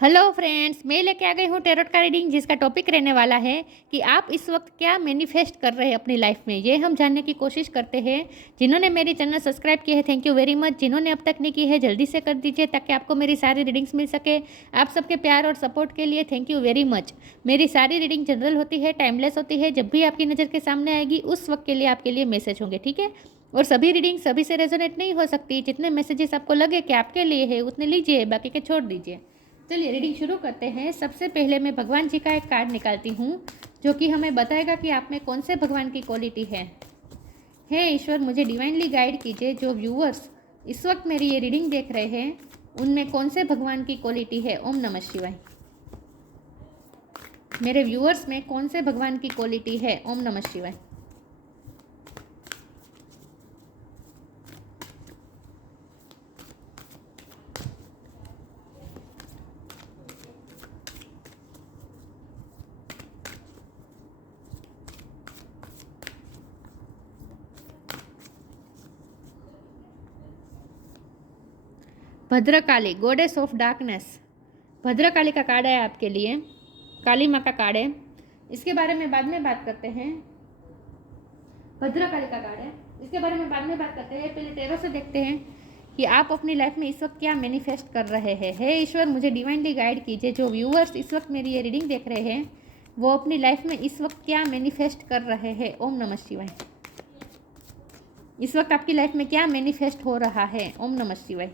Hello friends, मैं लेके आ गई हूँ टैरोट का रीडिंग जिसका टॉपिक रहने वाला है कि आप इस वक्त क्या मैनिफेस्ट कर रहे हैं अपनी लाइफ में। ये हम जानने की कोशिश करते हैं। जिन्होंने मेरी चैनल सब्सक्राइब की है थैंक यू वेरी मच। जिन्होंने अब तक नहीं की है जल्दी से कर दीजिए ताकि आपको मेरी सारी रीडिंग्स मिल सके। आप सबके प्यार और सपोर्ट के लिए थैंक यू वेरी मच। मेरी सारी रीडिंग जनरल होती है, टाइमलेस होती है। जब भी आपकी नज़र के सामने आएगी उस वक्त के लिए आपके लिए मैसेज होंगे, ठीक है। और सभी रीडिंग सभी से रेजोनेट नहीं हो सकती। जितने मैसेजेस आपको लगे कि आपके लिए है उतने लीजिए, बाकी के छोड़ दीजिए। चलिए रीडिंग शुरू करते हैं। सबसे पहले मैं भगवान जी का एक कार्ड निकालती हूँ जो कि हमें बताएगा कि आप में कौन से भगवान की क्वालिटी है। हे ईश्वर, मुझे डिवाइनली गाइड कीजिए। जो व्यूअर्स इस वक्त मेरी ये रीडिंग देख रहे हैं उनमें कौन से भगवान की क्वालिटी है। ओम नमः शिवाय। मेरे व्यूअर्स में कौन से भगवान की क्वालिटी है। ओम नमः शिवाय। Bhadrakali, goddess of darkness. Bhadrakali का कार्ड है आपके लिए, काली माँ का कार्ड है। इसके बारे में बाद में बात करते हैं। भद्रकाली का कार्ड है, इसके बारे में बाद में बात करते हैं। पहले टैरो से देखते हैं कि आप अपनी लाइफ में इस वक्त क्या मैनिफेस्ट कर रहे हैं। हे ईश्वर, मुझे डिवाइनली गाइड कीजिए। जो व्यूअर्स इस वक्त मेरी ये रीडिंग देख रहे हैं वो अपनी लाइफ में इस वक्त क्या मैनिफेस्ट कर रहे हैं। ओम नमः शिवाय। इस वक्त आपकी लाइफ में क्या मैनिफेस्ट हो रहा है। ओम नमः शिवाय।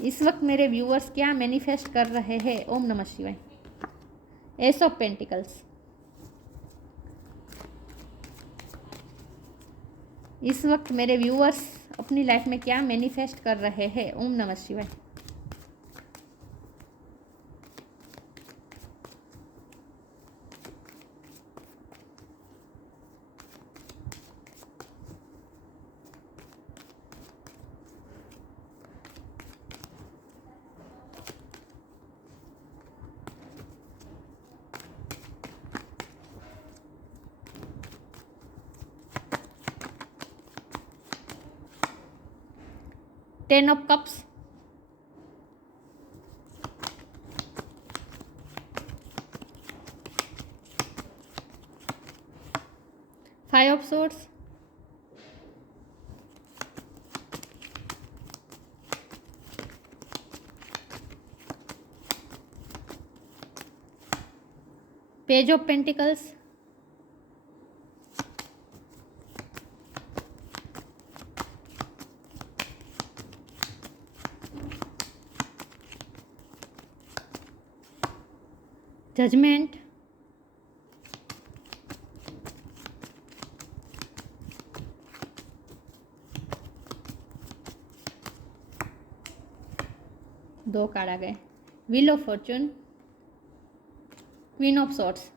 इस वक्त मेरे व्यूअर्स क्या मैनिफेस्ट कर रहे हैं। ओम नमः शिवाय। S of pentacles. इस वक्त मेरे व्यूअर्स अपनी लाइफ में क्या मैनिफेस्ट कर रहे हैं। ओम नमः शिवाय। Ten of cups. Five of swords. Page of pentacles. Judgement. दो कार्ड आ गए। Wheel of fortune, queen of swords.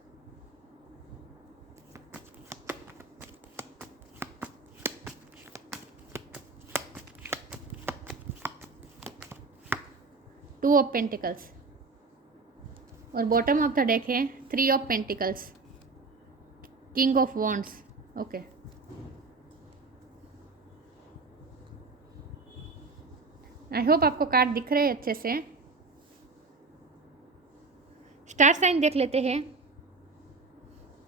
Two of pentacles और बॉटम ऑफ द डेक है three of pentacles, king of wands. Okay, I hope आपको card दिख रहे हैं अच्छे से। स्टार साइन देख लेते हैं।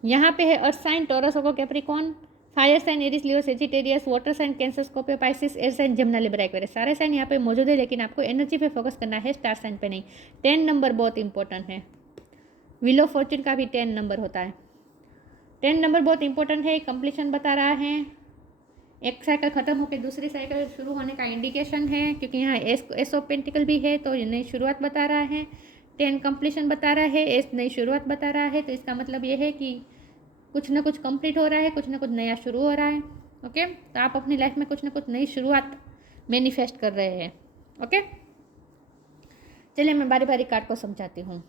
यहाँ पे है अर्थ साइन टॉरस ओको Capricorn, fire sign Aries Leo Sagittarius, water sign Cancer Scorpio Pisces, air sign Gemini Libra Aquarius. सारे साइन यहाँ पे मौजूद है लेकिन आपको एनर्जी पे फोकस करना है, स्टार साइन पे नहीं। 10 नंबर बहुत इंपॉर्टेंट है। व्हील ऑफ फॉर्चून का भी 10 नंबर होता है। 10 नंबर बहुत इंपॉर्टेंट है, कंप्लीशन बता रहा है। एक साइकिल खत्म होकर दूसरी साइकिल शुरू होने का इंडिकेशन है क्योंकि यहाँ एस ऑफ पेंटिकल भी है तो नई शुरुआत बता रहा है। 10 कंप्लीशन बता रहा है, एस नई शुरुआत बता रहा है। तो इसका मतलब ये है कि कुछ ना कुछ कंप्लीट हो रहा है, कुछ ना कुछ नया शुरू हो रहा है। ओके, तो आप अपनी लाइफ में कुछ ना कुछ नई शुरुआत मैनिफेस्ट कर रहे हैं। ओके, चलिए मैं बारी बारी कार्ड को समझाती हूँ।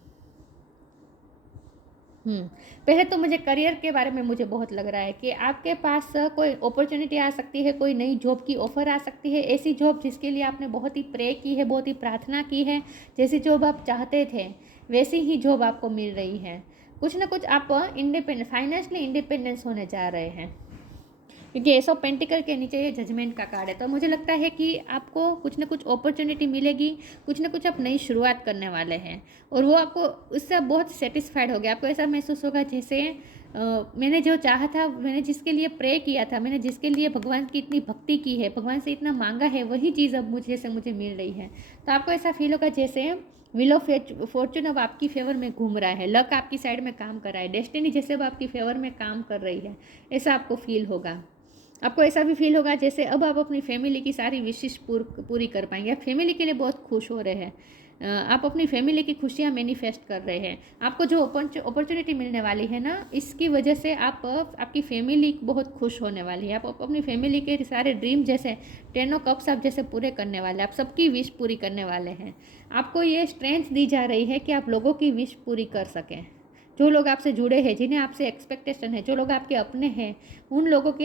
पहले तो मुझे करियर के बारे में मुझे बहुत लग रहा है कि आपके पास कोई अपॉर्चुनिटी आ सकती है, कोई नई जॉब की ऑफ़र आ सकती है। ऐसी जॉब जिसके लिए आपने बहुत ही प्रे की है, बहुत ही प्रार्थना की है। जैसी जॉब आप चाहते थे वैसी ही जॉब आपको मिल रही है। कुछ ना कुछ आप इंडिपेंडेंट, फाइनेंशियली इंडिपेंडेंस होने जा रहे हैं। क्योंकि एस ऑफ पेंटिकल के नीचे ये जजमेंट का कार्ड है। तो मुझे लगता है कि आपको कुछ ना कुछ अपॉर्चुनिटी मिलेगी, कुछ ना कुछ आप नई शुरुआत करने वाले हैं और वो आपको उससे आप बहुत सेटिस्फाइड हो गए। आपको ऐसा महसूस होगा जैसे मैंने जो चाहा था, मैंने जिसके लिए प्रे किया था, मैंने जिसके लिए भगवान की इतनी भक्ति की है, भगवान से इतना मांगा है, वही चीज़ अब मुझे मिल रही है। तो आपको ऐसा फील होगा जैसे व्हील ऑफ फॉर्चून अब आपकी फेवर में घूम रहा है, लक आपकी साइड में काम कर रहा है, डेस्टिनी जैसे अब आपकी फेवर में काम कर रही है, ऐसा आपको फील होगा। आपको ऐसा भी फील होगा जैसे अब आप अपनी फैमिली की सारी विशेष पूरी कर पाएंगे। आप फैमिली के लिए बहुत खुश हो रहे हैं, आप अपनी फैमिली की खुशियाँ मैनिफेस्ट कर रहे हैं। आपको जो अपॉर्चुनिटी मिलने वाली है ना, इसकी वजह से आपकी फैमिली बहुत खुश होने वाली है। आप अपनी फैमिली के सारे ड्रीम जैसे 10 ऑफ कप्स आप जैसे पूरे करने वाले हैं, आप सबकी विश पूरी करने वाले हैं। आपको ये स्ट्रेंथ दी जा रही है कि आप लोगों की विश पूरी कर सकें। जो लोग आपसे जुड़े हैं, जिन्हें आपसे एक्सपेक्टेशन है, जो लोग आपके अपने हैं, उन लोगों की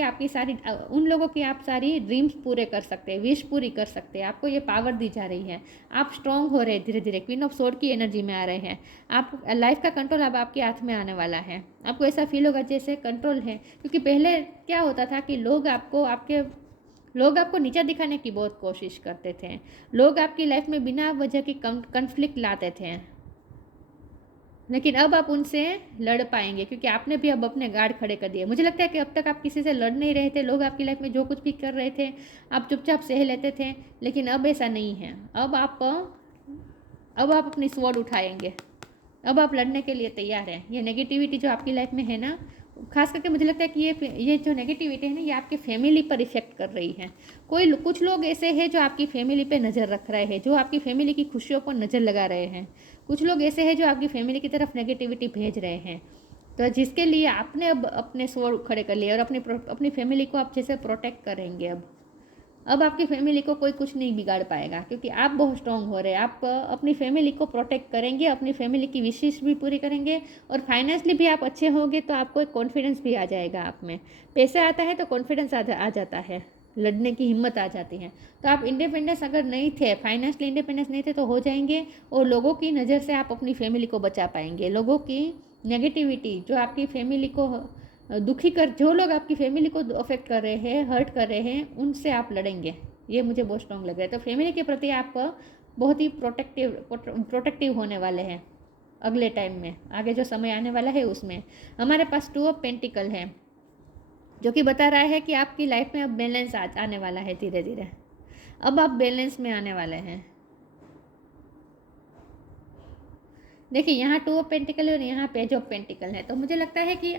आप सारी ड्रीम्स पूरे कर सकते हैं, विश पूरी कर सकते हैं। आपको ये पावर दी जा रही है। आप स्ट्रॉन्ग हो रहे हैं धीरे धीरे, क्वीन ऑफ सोर्ड की एनर्जी में आ रहे हैं। आप लाइफ का कंट्रोल अब आपके हाथ में आने वाला है। आपको ऐसा फील होगा जैसे कंट्रोल है, क्योंकि पहले क्या होता था कि लोग आपको नीचा दिखाने की बहुत कोशिश करते थे। लोग आपकी लाइफ में बिना वजह की कन्फ्लिक्ट लाते थे, लेकिन अब आप उनसे लड़ पाएंगे क्योंकि आपने भी अब अपने गार्ड खड़े कर दिए। मुझे लगता है कि अब तक आप किसी से लड़ नहीं रहे थे, लोग आपकी लाइफ में जो कुछ भी कर रहे थे आप चुपचाप सह लेते थे, लेकिन अब ऐसा नहीं है। अब आप अपनी स्वॉर्ड उठाएंगे, अब आप लड़ने के लिए तैयार हैं। ये नेगेटिविटी जो आपकी लाइफ में है ना, खास करके मुझे लगता है कि ये जो नेगेटिविटी है ना, ये आपके फैमिली पर इफेक्ट कर रही है। कुछ लोग ऐसे हैं जो आपकी फैमिली पे नज़र रख रहे हैं, जो आपकी फैमिली की खुशियों पर नज़र लगा रहे हैं। कुछ लोग ऐसे हैं जो आपकी फैमिली की तरफ नेगेटिविटी भेज रहे हैं। तो जिसके लिए आपने अब अपने स्वर खड़े कर लिए और अपनी फैमिली को आप जैसे प्रोटेक्ट करेंगे। अब आपकी फैमिली को कोई कुछ नहीं बिगाड़ पाएगा क्योंकि आप बहुत स्ट्रांग हो रहे हैं। आप अपनी फैमिली को प्रोटेक्ट करेंगे, अपनी फैमिली की विशेष भी पूरी करेंगे और फाइनेंशियली भी आप अच्छे होंगे। तो आपको एक कॉन्फिडेंस भी आ जाएगा आप में। पैसा आता है तो कॉन्फिडेंस आ जाता है, लड़ने की हिम्मत आ जाती है। तो आप इंडिपेंडेंस अगर नहीं थे, फाइनेंशियली इंडिपेंडेंस नहीं थे, तो हो जाएंगे और लोगों की नज़र से आप अपनी फैमिली को बचा पाएंगे। लोगों की नेगेटिविटी जो आपकी फैमिली को जो लोग आपकी फैमिली को अफेक्ट कर रहे हैं, हर्ट कर रहे हैं, उनसे आप लड़ेंगे। ये मुझे बहुत स्ट्रांग लग रहा है। तो फैमिली के प्रति आप बहुत ही प्रोटेक्टिव होने वाले हैं अगले टाइम में, आगे जो समय आने वाला है उसमें। हमारे पास 2 ऑफ पेंटिकल है जो कि बता रहा है कि आपकी लाइफ में अब बैलेंस आने वाला है धीरे धीरे। अब आप बैलेंस में आने वाले हैं। देखिए यहाँ 2 ऑफ पेंटिकल है और यहाँ पेज ऑफ पेंटिकल है। तो मुझे लगता है कि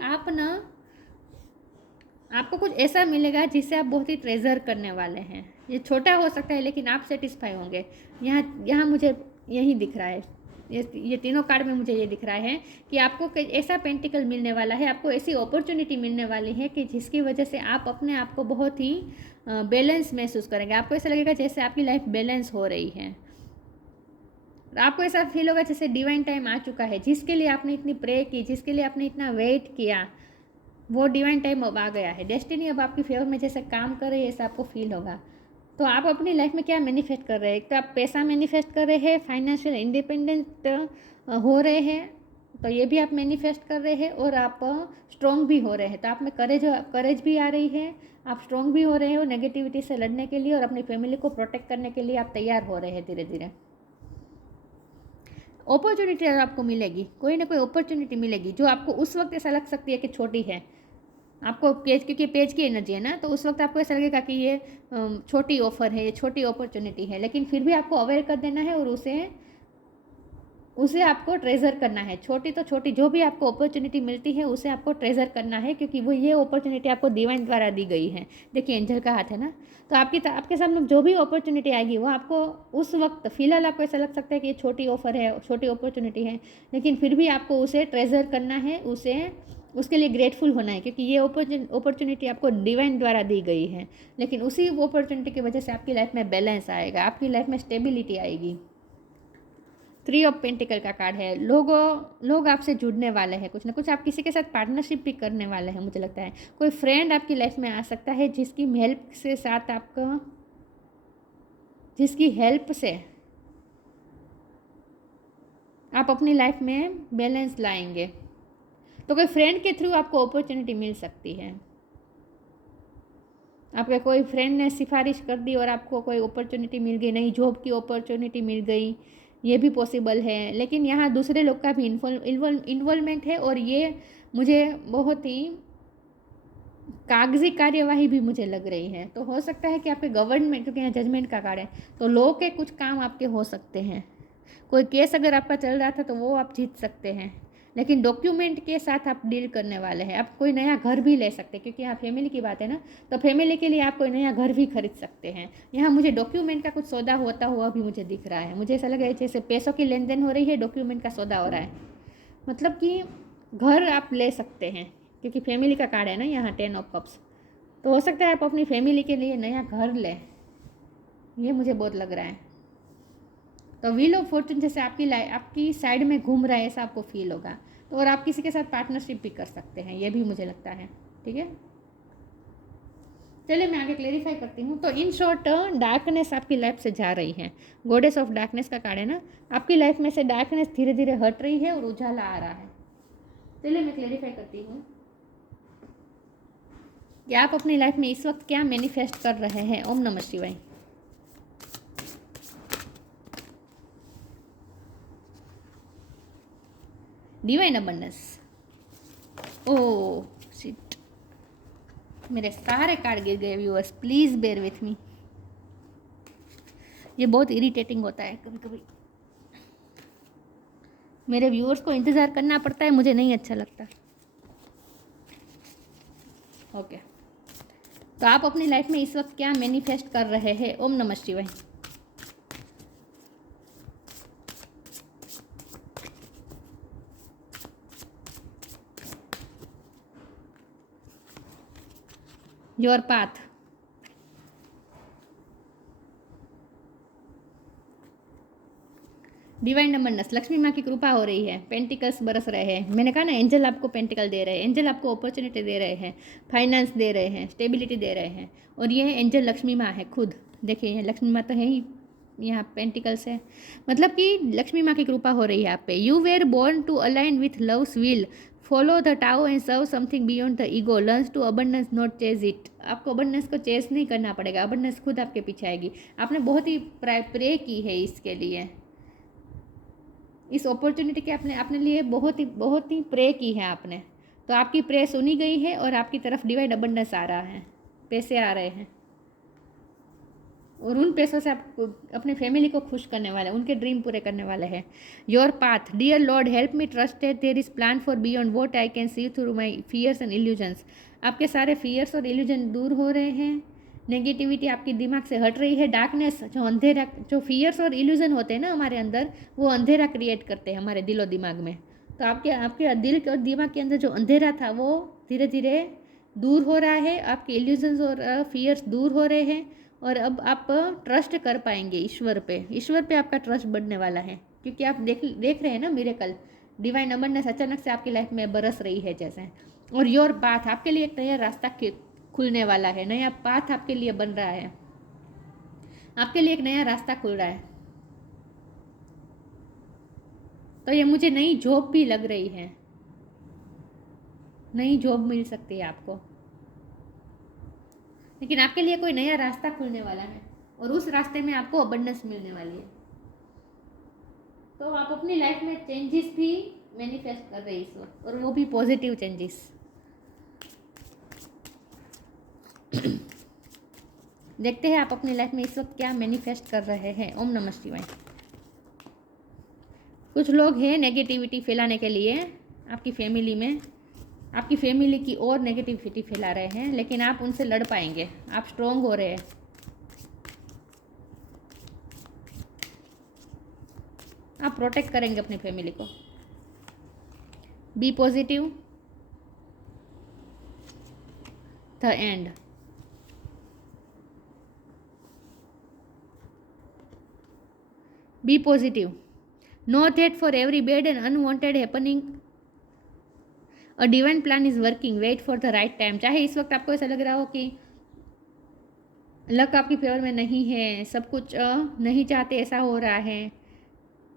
आपको कुछ ऐसा मिलेगा जिससे आप बहुत ही ट्रेजर करने वाले हैं। ये छोटा हो सकता है लेकिन आप सेटिस्फाई होंगे। यहाँ मुझे यही दिख रहा है, ये तीनों कार्ड में मुझे ये दिख रहा है कि आपको ऐसा पेंटिकल मिलने वाला है, आपको ऐसी अपॉर्चुनिटी मिलने वाली है कि जिसकी वजह से आप अपने आप को बहुत ही बैलेंस महसूस करेंगे। आपको ऐसा लगेगा जैसे आपकी लाइफ बैलेंस हो रही है। आपको ऐसा फील होगा जैसे डिवाइन टाइम आ चुका है, जिसके लिए आपने इतनी प्रे की, जिसके लिए आपने इतना वेट किया, वो डिवाइन टाइम अब आ गया है। डेस्टिनी अब आपकी फेवर में जैसे काम कर रही है, ऐसा आपको फील होगा। तो आप अपनी लाइफ में क्या मैनिफेस्ट कर रहे हैं? एक तो आप पैसा मैनिफेस्ट कर रहे हैं, फाइनेंशियल इंडिपेंडेंट हो रहे हैं, तो ये भी आप मैनिफेस्ट कर रहे हैं और आप स्ट्रॉन्ग भी हो रहे हैं। तो आप में करेज भी आ रही है, आप स्ट्रॉन्ग भी हो रहे हो नेगेटिविटी से लड़ने के लिए और अपनी फैमिली को प्रोटेक्ट करने के लिए आप तैयार हो रहे हैं धीरे धीरे। अपॉर्चुनिटी आपको मिलेगी, कोई ना कोई अपॉर्चुनिटी मिलेगी जो आपको उस वक्त ऐसा लग सकती है कि छोटी है। आपको क्योंकि पेज की एनर्जी है ना, तो उस वक्त आपको ऐसा लगेगा कि ये छोटी ऑफर है, ये छोटी अपॉर्चुनिटी है, लेकिन फिर भी आपको अवेयर कर देना है और उसे आपको ट्रेजर करना है। छोटी तो छोटी जो भी आपको अपॉर्चुनिटी मिलती है उसे आपको ट्रेजर करना है, क्योंकि वो ये अपॉर्चुनिटी आपको डिवाइन द्वारा दी गई है। देखिए एंजल का हाथ है ना, तो आपके सामने जो भी अपॉर्चुनिटी आएगी वो आपको उस वक्त फ़िलहाल आपको ऐसा लग सकता है कि ये छोटी ऑफर है, छोटी अपॉर्चुनिटी है, लेकिन फिर भी आपको उसे ट्रेजर करना है, उसके लिए ग्रेटफुल होना है, क्योंकि ये अपॉर्चुनिटी आपको डिवाइन द्वारा दी गई है। लेकिन उसी अपॉर्चुनिटी की वजह से आपकी लाइफ में बैलेंस आएगा, आपकी लाइफ में स्टेबिलिटी आएगी। 3 ऑफ पेंटिकल का कार्ड है। लोग आपसे जुड़ने वाले हैं, कुछ ना कुछ आप किसी के साथ पार्टनरशिप भी करने वाले हैं। मुझे लगता है कोई फ्रेंड आपकी लाइफ में आ सकता है जिसकी हेल्प से आप अपनी लाइफ में बैलेंस लाएंगे। तो कोई फ्रेंड के थ्रू आपको अपॉर्चुनिटी मिल सकती है। आपके कोई फ्रेंड ने सिफारिश कर दी और आपको कोई अपॉर्चुनिटी मिल गई, नई जॉब की अपॉर्चुनिटी मिल गई, ये भी पॉसिबल है। लेकिन यहाँ दूसरे लोग का भी इन्वॉल्वमेंट है और ये मुझे बहुत ही कागजी कार्यवाही भी मुझे लग रही है। तो हो सकता है कि आपके गवर्नमेंट, क्योंकि यहाँ जजमेंट का कार्ड है, तो लॉ के कुछ काम आपके हो सकते हैं। कोई केस अगर आपका चल रहा था तो वो आप जीत सकते हैं, लेकिन डॉक्यूमेंट के साथ आप डील करने वाले हैं। आप कोई नया घर भी ले सकते हैं, क्योंकि यहाँ फैमिली की बात है ना, तो फैमिली के लिए आप कोई नया घर भी खरीद सकते हैं। यहाँ मुझे डॉक्यूमेंट का कुछ सौदा होता हुआ भी मुझे दिख रहा है। मुझे ऐसा लग रहा है जैसे पैसों की लेन देन हो रही है, डॉक्यूमेंट का सौदा हो रहा है। मतलब कि घर आप ले सकते हैं, क्योंकि फैमिली का कार्ड है ना यहाँ 10 ऑफ कप्स। तो हो सकता है आप अपनी फैमिली के लिए नया घर लें, ये मुझे बहुत लग रहा है। तो व्हील ऑफ फॉर्चून जैसे आपकी साइड में घूम रहा है, ऐसा आपको फील होगा। तो और आप किसी के साथ पार्टनरशिप भी कर सकते हैं, ये भी मुझे लगता है। ठीक है, चलिए मैं आगे क्लेरिफाई करती हूँ। तो इन शॉर्ट, डार्कनेस आपकी लाइफ से जा रही है। गॉडेस ऑफ डार्कनेस का कार्ड है ना, आपकी लाइफ में से डार्कनेस धीरे धीरे हट रही है और उजाला आ रहा है। चलिए मैं क्लेरिफाई करती हूँ कि आप अपनी लाइफ में इस वक्त क्या मैनिफेस्ट कर रहे हैं। ओम नमः शिवाय। Divine abundance. ओह शिट, मेरे सारे कार्ड गिर गए viewers, please bear with me. ये बहुत इरिटेटिंग होता है कभी कभी, मेरे व्यूअर्स को इंतज़ार करना पड़ता है, मुझे नहीं अच्छा लगता। ओके, तो आप अपनी लाइफ में इस वक्त क्या मैनिफेस्ट कर रहे हैं। ओम नमः शिवाय। Your path. Divine abundance, Lakshmi माँ की कृपा हो रही है, पेंटिकल्स बरस रहे हैं। मैंने कहा ना, एंजल आपको पेंटिकल दे रहे हैं, एंजल आपको अपॉर्चुनिटी दे रहे हैं, फाइनेंस दे रहे हैं, स्टेबिलिटी दे रहे हैं। और ये एंजल लक्ष्मी माँ है खुद। देखिए ये लक्ष्मी माँ तो है ही, यहाँ पेंटिकल्स है, मतलब कि लक्ष्मी माँ की कृपा हो रही है आप पे। You were born to align with love's will, follow the Tao and serve something beyond the ego, learns to abundance not chase it. आपको अबंडेंस को चेज नहीं करना पड़ेगा, अबंडेंस खुद आपके पीछे आएगी। आपने बहुत ही प्रे की है इसके लिए, इस अपॉर्चुनिटी के अपने अपने लिए बहुत ही प्रे की है आपने। तो आपकी प्रे सुनी गई है और आपकी तरफ डिवाइन अबंडेंस आ रहा है, पैसे आ रहे हैं। और उन पैसों से आप अपनी फैमिली को खुश करने वाले हैं, उनके ड्रीम पूरे करने वाले हैं। Your path. Dear Lord help me trust that there is plan for beyond what I can see through my fears and illusions. आपके सारे फियर्स और इल्यूजन दूर हो रहे हैं, नेगेटिविटी आपकी दिमाग से हट रही है। डार्कनेस, जो अंधेरा, जो फियर्स और इल्यूजन होते हैं ना हमारे अंदर, वो अंधेरा क्रिएट करते हैं हमारे दिलो दिमाग में। तो आपके दिल और दिमाग के अंदर जो अंधेरा था वो धीरे धीरे दूर हो रहा है, आपके इल्यूजन्स और फियर्स दूर हो रहे हैं। और अब आप ट्रस्ट कर पाएंगे ईश्वर पे। ईश्वर पे आपका ट्रस्ट बढ़ने वाला है, क्योंकि आप देख रहे हैं ना मिरेकल, डिवाइन अबंडेंस अचानक से आपकी लाइफ में बरस रही है जैसे। और योर पाथ, आपके लिए एक नया रास्ता खुलने वाला है, नया पाथ आपके लिए बन रहा है, आपके लिए एक नया रास्ता खुल रहा है। तो ये मुझे नई जॉब भी लग रही है, नई जॉब मिल सकती है आपको, लेकिन आपके लिए कोई नया रास्ता खुलने वाला है और उस रास्ते में आपको अबंडेंस मिलने वाली है। तो आप अपनी लाइफ में चेंजेस भी मैनिफेस्ट कर रहे हैं इस वक्त, और वो भी पॉजिटिव चेंजेस। देखते हैं आप अपनी लाइफ में इस वक्त क्या मैनिफेस्ट कर रहे हैं। ओम नमः शिवाय। कुछ लोग हैं नेगेटिविटी फैलाने के लिए आपकी फैमिली में, आपकी फैमिली की और नेगेटिविटी फैला रहे हैं, लेकिन आप उनसे लड़ पाएंगे, आप स्ट्रोंग हो रहे हैं। आप प्रोटेक्ट करेंगे अपनी फैमिली को। Be positive. The end. Be positive. Know that for every bad and unwanted happening a divine plan is working, wait for the right time. चाहे इस वक्त आपको ऐसा लग रहा हो कि लक आपकी फेवर में नहीं है, सब कुछ नहीं चाहते ऐसा हो रहा है,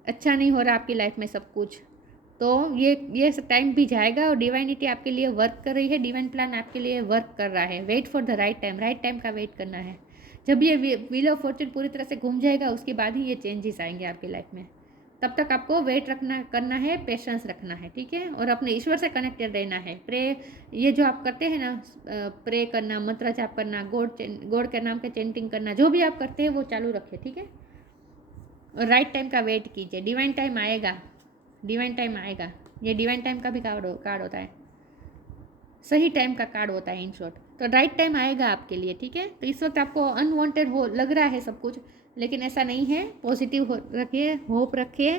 अच्छा नहीं हो रहा आपकी लाइफ में सब कुछ, तो ये टाइम भी जाएगा और डिवाइनिटी आपके लिए वर्क कर रही है, डिवाइन प्लान आपके लिए वर्क कर रहा है। Wait for the right time, right time का वेट करना है। जब ये व्हील ऑफ फॉर्चून पूरी तरह से घूम जाएगा उसके बाद ही ये चेंजेस आएंगे आपकी लाइफ में। तब तक आपको वेट करना है, पेशेंस रखना है, ठीक है। और अपने ईश्वर से कनेक्टेड रहना है। प्रे, ये जो आप करते हैं ना, प्रे करना, मंत्र जाप करना, गॉड के नाम के चेंटिंग करना, जो भी आप करते हैं वो चालू रखिए, ठीक है। और राइट टाइम का वेट कीजिए, डिवाइन टाइम आएगा, डिवाइन टाइम आएगा। ये डिवाइन टाइम का भी कार्ड होता है, सही टाइम का कार्ड होता है इन शॉर्ट। तो राइट टाइम आएगा आपके लिए, ठीक है। तो इस वक्त आपको अनवांटेड हो लग रहा है सब कुछ, लेकिन ऐसा नहीं है। पॉजिटिव रखिए, होप रखिए।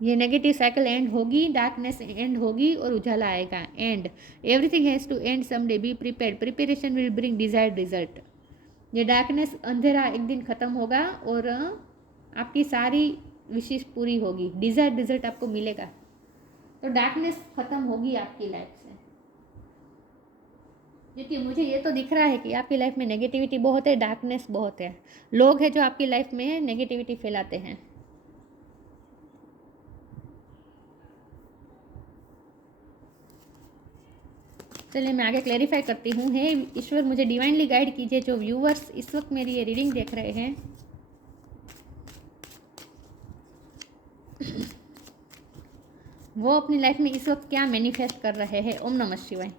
ये नेगेटिव साइकिल एंड होगी, डार्कनेस एंड होगी और उजाला आएगा। And everything has to end someday, be prepared, preparation will bring desired result. ये डार्कनेस, अंधेरा एक दिन ख़त्म होगा और आपकी सारी विशेष पूरी होगी, डिजायर्ड रिजल्ट आपको मिलेगा। तो डार्कनेस ख़त्म होगी आपकी लाइफ से, क्योंकि मुझे ये तो दिख रहा है कि आपकी लाइफ में नेगेटिविटी बहुत है, डार्कनेस बहुत है। लोग हैं जो आपकी लाइफ में नेगेटिविटी फैलाते हैं। चलिए मैं आगे क्लैरिफाई करती हूँ। हे ईश्वर, मुझे डिवाइनली गाइड कीजिए। जो व्यूवर्स इस वक्त मेरी ये रीडिंग देख रहे हैं, वो अपनी लाइफ में इस वक्त क्या मैनिफेस्ट कर रहे हैं। ओम नमः शिवाय।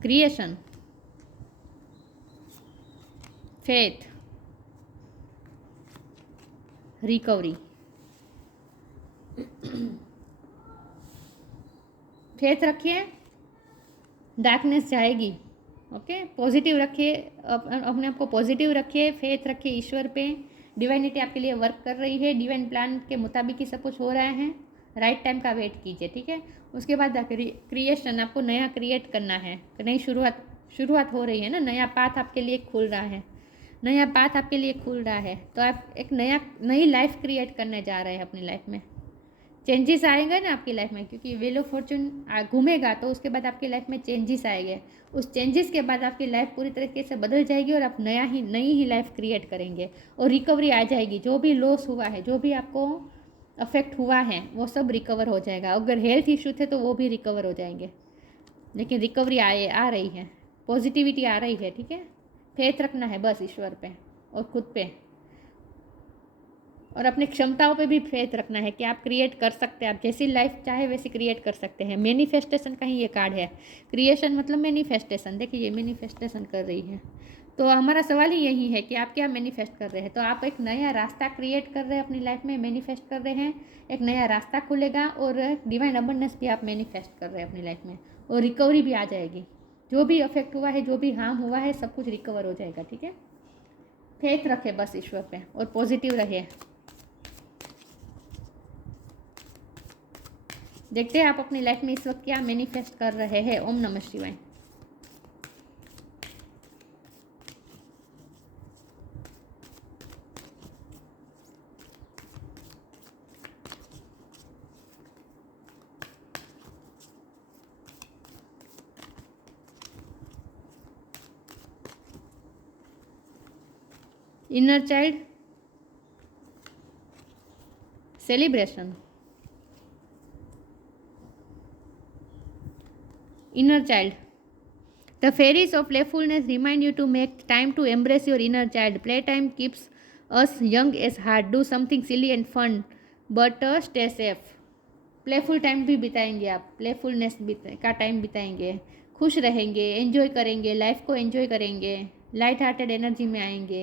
Creation, faith, recovery. फेथ रखिए, डार्कनेस जाएगी। ओके, पॉजिटिव रखिए, अपने आप को पॉजिटिव रखिए, फेथ रखिए ईश्वर पे। डिवाइनिटी आपके लिए वर्क कर रही है, डिवाइन प्लान के मुताबिक ही सब कुछ हो रहा है। राइट टाइम का वेट कीजिए, ठीक है। उसके बाद क्रिएशन, आपको नया क्रिएट करना है। नई शुरुआत हो रही है ना, नया पाथ आपके लिए खुल रहा है, नया पाथ आपके लिए खुल रहा है। तो आप एक नई लाइफ क्रिएट करने जा रहे हैं अपनी लाइफ में। चेंजेस आएंगे ना आपकी लाइफ में, क्योंकि व्हील ऑफ फॉर्चून घूमेगा तो उसके बाद आपकी लाइफ में चेंजेस आएंगे। उस चेंजेस के बाद आपकी लाइफ पूरी तरीके से बदल जाएगी और आप नई ही लाइफ क्रिएट करेंगे और रिकवरी आ जाएगी। जो भी लॉस हुआ है, जो भी आपको अफेक्ट हुआ है, वो सब रिकवर हो जाएगा। अगर हेल्थ इशू थे तो वो भी रिकवर हो जाएंगे। लेकिन रिकवरी आ रही है, पॉजिटिविटी आ रही है, ठीक है। फेथ रखना है बस ईश्वर पे और खुद पे, और अपनी क्षमताओं पे भी फेथ रखना है कि आप क्रिएट कर सकते हैं। आप जैसी लाइफ चाहे वैसी क्रिएट कर सकते हैं। मैनिफेस्टेशन का ही ये कार्ड है। क्रिएशन मतलब मैनिफेस्टेशन। देखिए ये मैनिफेस्टेशन कर रही है। तो हमारा सवाल ही यही है कि आप क्या मैनिफेस्ट कर रहे हैं। तो आप एक नया रास्ता क्रिएट कर रहे हैं अपनी लाइफ में, मैनिफेस्ट कर रहे हैं। एक नया रास्ता खुलेगा और डिवाइन अबंडेंस भी आप मैनिफेस्ट कर रहे हैं अपनी लाइफ में, और रिकवरी भी आ जाएगी। जो भी अफेक्ट हुआ है, जो भी हार्म हुआ है, सब कुछ रिकवर हो जाएगा, ठीक है। फेथ रखे बस ईश्वर पे और पॉजिटिव रहिए। देखते हैं आप अपनी लाइफ में इस वक्त क्या मैनिफेस्ट कर रहे हैं। ओम नमः शिवाय। Inner child, celebration. Inner child. The fairies of playfulness remind you to make time to embrace your inner child. Playtime keeps us young as heart. Do something silly and fun, but stay safe. Playful time भी बिताएंगे आप, playfulness का time बिताएंगे, खुश रहेंगे, enjoy करेंगे, life को enjoy करेंगे, लाइट हार्टेड एनर्जी में आएंगे।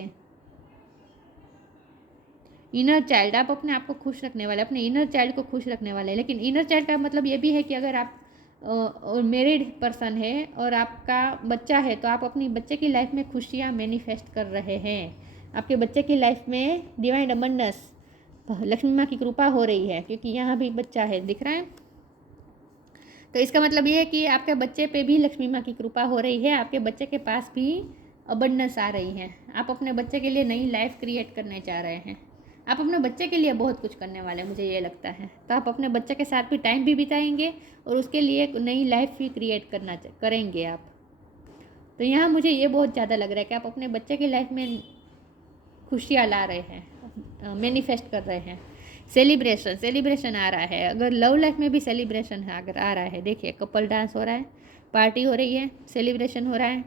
इनर चाइल्ड, आप अपने आप को खुश रखने वाले, अपने इनर चाइल्ड को खुश रखने वाले। लेकिन इनर चाइल्ड का मतलब ये भी है कि अगर आप मैरिड पर्सन है और आपका बच्चा है, तो आप अपनी बच्चे की लाइफ में खुशियाँ मैनिफेस्ट कर रहे हैं। आपके बच्चे की लाइफ में डिवाइन अबंडेंस, लक्ष्मी माँ की कृपा हो रही है, क्योंकि यहाँ भी बच्चा है, दिख रहा है। तो इसका मतलब ये है कि आपके बच्चे पे भी लक्ष्मी माँ की कृपा हो रही है, आपके बच्चे के पास भी अबंडेंस आ रही है। आप अपने बच्चे के लिए नई लाइफ क्रिएट करने जा रहे हैं। आप अपने बच्चे के लिए बहुत कुछ करने वाले हैं, मुझे ये लगता है। तो आप अपने बच्चे के साथ भी टाइम भी बिताएंगे और उसके लिए एक नई लाइफ भी क्रिएट करेंगे आप। तो यहाँ मुझे ये बहुत ज़्यादा लग रहा है कि आप अपने बच्चे की लाइफ में खुशियाँ ला रहे हैं, मैनिफेस्ट कर रहे हैं। सेलिब्रेशन आ रहा है। अगर लव लाइफ में भी सेलिब्रेशन है, अगर आ रहा है, देखिए कपल डांस हो रहा है, पार्टी हो रही है, सेलिब्रेशन हो रहा है।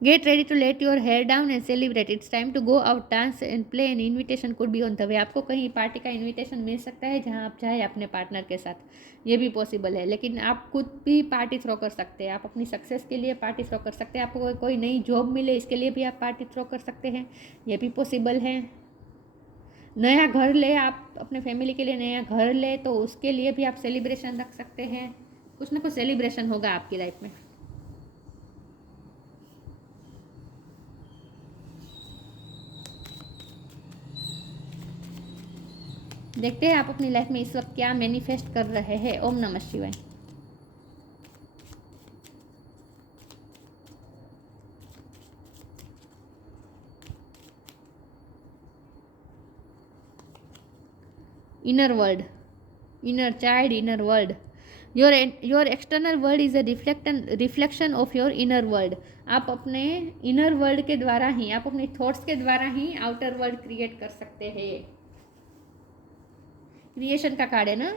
Get ready to let your hair down and celebrate, it's time to go out, dance and play, an invitation could be on the way. आपको कहीं पार्टी का इन्विटेशन मिल सकता है जहां आप चाहे अपने पार्टनर के साथ, ये भी पॉसिबल है। लेकिन आप खुद भी पार्टी थ्रो कर सकते हैं, आप अपनी सक्सेस के लिए पार्टी थ्रो कर सकते हैं। आपको कोई नई जॉब मिले, इसके लिए भी आप पार्टी थ्रो कर सकते हैं, ये भी पॉसिबल है। नया घर ले, आप अपने फैमिली के लिए नया घर ले, तो उसके लिए भी आप सेलिब्रेशन रख सकते हैं। कुछ ना कुछ सेलिब्रेशन होगा आपकी लाइफ में। देखते हैं आप अपनी लाइफ में इस वक्त क्या मैनिफेस्ट कर रहे हैं। ओम नमः शिवाय। Inner world, inner child, inner world. Your external world is a reflection of your inner world. आप अपने इनर वर्ल्ड के द्वारा ही, आप अपने थॉट्स के द्वारा ही आउटर वर्ल्ड क्रिएट कर सकते हैं। क्रिएशन का कार्ड है ना,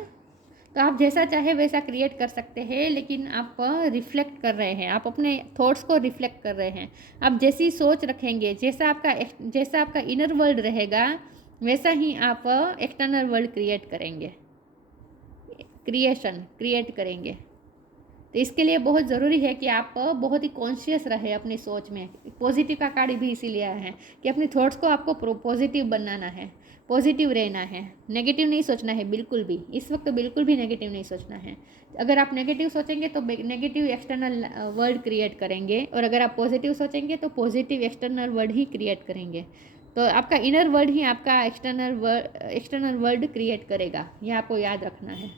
तो आप जैसा चाहे वैसा क्रिएट कर सकते हैं, लेकिन आप रिफ्लेक्ट कर रहे हैं, आप अपने थॉट्स को रिफ्लेक्ट कर रहे हैं। आप जैसी सोच रखेंगे, जैसा आपका इनर वर्ल्ड रहेगा, वैसा ही आप एक्सटर्नल वर्ल्ड क्रिएट करेंगे, क्रिएट करेंगे। तो इसके लिए बहुत ज़रूरी है कि आप बहुत ही कॉन्शियस रहे अपनी सोच में। पॉजिटिव का कार्ड भी इसीलिए आया है कि अपने थॉट्स को आपको पॉजिटिव बनाना है, पॉजिटिव रहना है, नेगेटिव नहीं सोचना है बिल्कुल भी। इस वक्त तो बिल्कुल भी नेगेटिव नहीं सोचना है। अगर आप नेगेटिव सोचेंगे तो नेगेटिव एक्सटर्नल वर्ल्ड क्रिएट करेंगे, और अगर आप पॉजिटिव सोचेंगे तो पॉजिटिव एक्सटर्नल वर्ल्ड ही क्रिएट करेंगे। तो आपका इनर वर्ल्ड ही आपका एक्सटर्नल वर्ल्ड क्रिएट करेगा, यह आपको याद रखना है।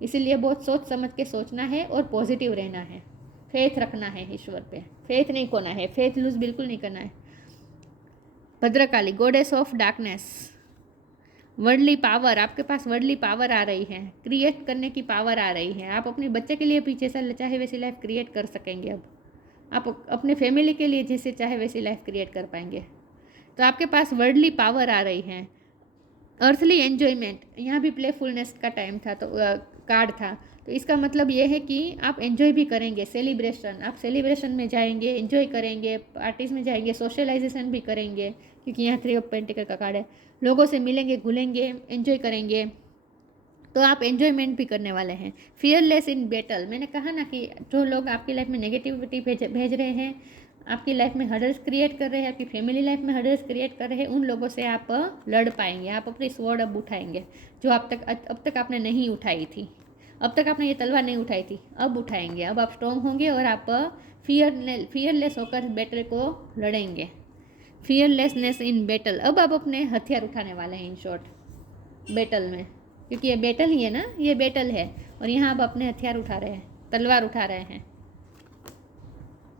इसीलिए बहुत सोच समझ के सोचना है और पॉजिटिव रहना है, फेथ रखना है ईश्वर पे, फेथ नहीं खोना है, फेथ लूज बिल्कुल नहीं करना है। Bhadrakali, goddess of darkness, worldly power, आपके पास वर्ल्डली पावर आ रही है, क्रिएट करने की पावर आ रही है। आप अपने बच्चे के लिए भी जैसा चाहे वैसी लाइफ क्रिएट कर सकेंगे। अब आप अपने फैमिली के लिए जैसे चाहे वैसी लाइफ क्रिएट कर पाएंगे। तो आपके पास वर्ल्डली पावर आ रही है। अर्थली एन्जॉयमेंट, यहाँ भी प्लेफुलनेस का टाइम था, तो कार्ड था, तो इसका मतलब ये है कि आप एंजॉय भी करेंगे। सेलिब्रेशन, आप सेलिब्रेशन में जाएंगे, एंजॉय करेंगे, पार्टीज़ में जाएंगे, सोशलाइजेशन भी करेंगे, क्योंकि यहाँ 3 ऑफ पेंटिकल का कार्ड है। लोगों से मिलेंगे, घुलेंगे, एंजॉय करेंगे, तो आप एंजॉयमेंट भी करने वाले हैं। फियरलेस इन बैटल, मैंने कहा ना कि जो लोग आपकी लाइफ में नेगेटिविटी भेज रहे हैं, आपकी लाइफ में हर्डल्स क्रिएट कर रहे हैं, आपकी फैमिली लाइफ में हर्डल्स क्रिएट कर रहे हैं, उन लोगों से आप लड़ पाएंगे। आप अपनी स्वॉर्ड अब उठाएंगे, जो अब तक आपने नहीं उठाई थी। अब तक आपने ये तलवार नहीं उठाई थी, अब उठाएंगे। अब आप स्ट्रॉन्ग होंगे और आप फियरलेस होकर बैटल को लड़ेंगे। फियरलेसनेस इन बैटल, अब आप अपने हथियार उठाने वाले हैं इन शॉर्ट बैटल में, क्योंकि ये बैटल ही है ना, ये बैटल है, और यहाँ आप अपने हथियार उठा रहे हैं, तलवार उठा रहे हैं।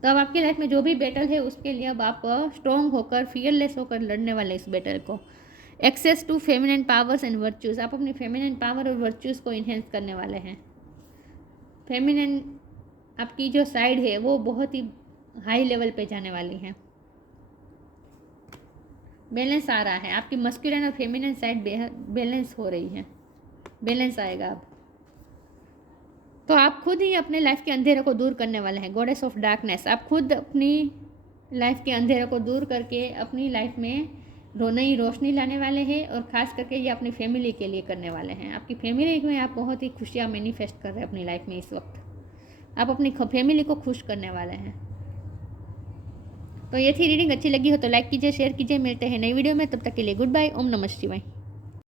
तो अब आपकी लाइफ में जो भी बैटल है उसके लिए अब आप स्ट्रॉन्ग होकर, फियरलेस होकर लड़ने वाले इस बैटल को। Access to feminine powers and virtues, आप अपनी फेमिनिन पावर और वर्च्यूज़ को इन्हेंस करने वाले हैं। फेमिनिन आपकी जो साइड है वो बहुत ही हाई लेवल पे जाने वाली है। बैलेंस आ रहा है, आपकी मस्कुलिन और फेमिनिन साइड बैलेंस हो रही है, बैलेंस आएगा अब। तो आप खुद ही अपने लाइफ के अंधेरे को दूर करने वाले हैं। गॉडेस ऑफ डार्कनेस, आप खुद अपनी लाइफ के अंधेरे को दूर करके अपनी लाइफ में नई रोशनी लाने वाले हैं, और ख़ास करके ये अपनी फैमिली के लिए करने वाले हैं। आपकी फैमिली में आप बहुत ही खुशियाँ मैनिफेस्ट कर रहे हैं अपनी लाइफ में। इस वक्त आप अपनी फैमिली को खुश करने वाले हैं। तो ये थी रीडिंग, अच्छी लगी हो तो लाइक कीजिए, शेयर कीजिए। मिलते हैं नई वीडियो में, तब तक के लिए गुड बाय। ओम नमः शिवाय।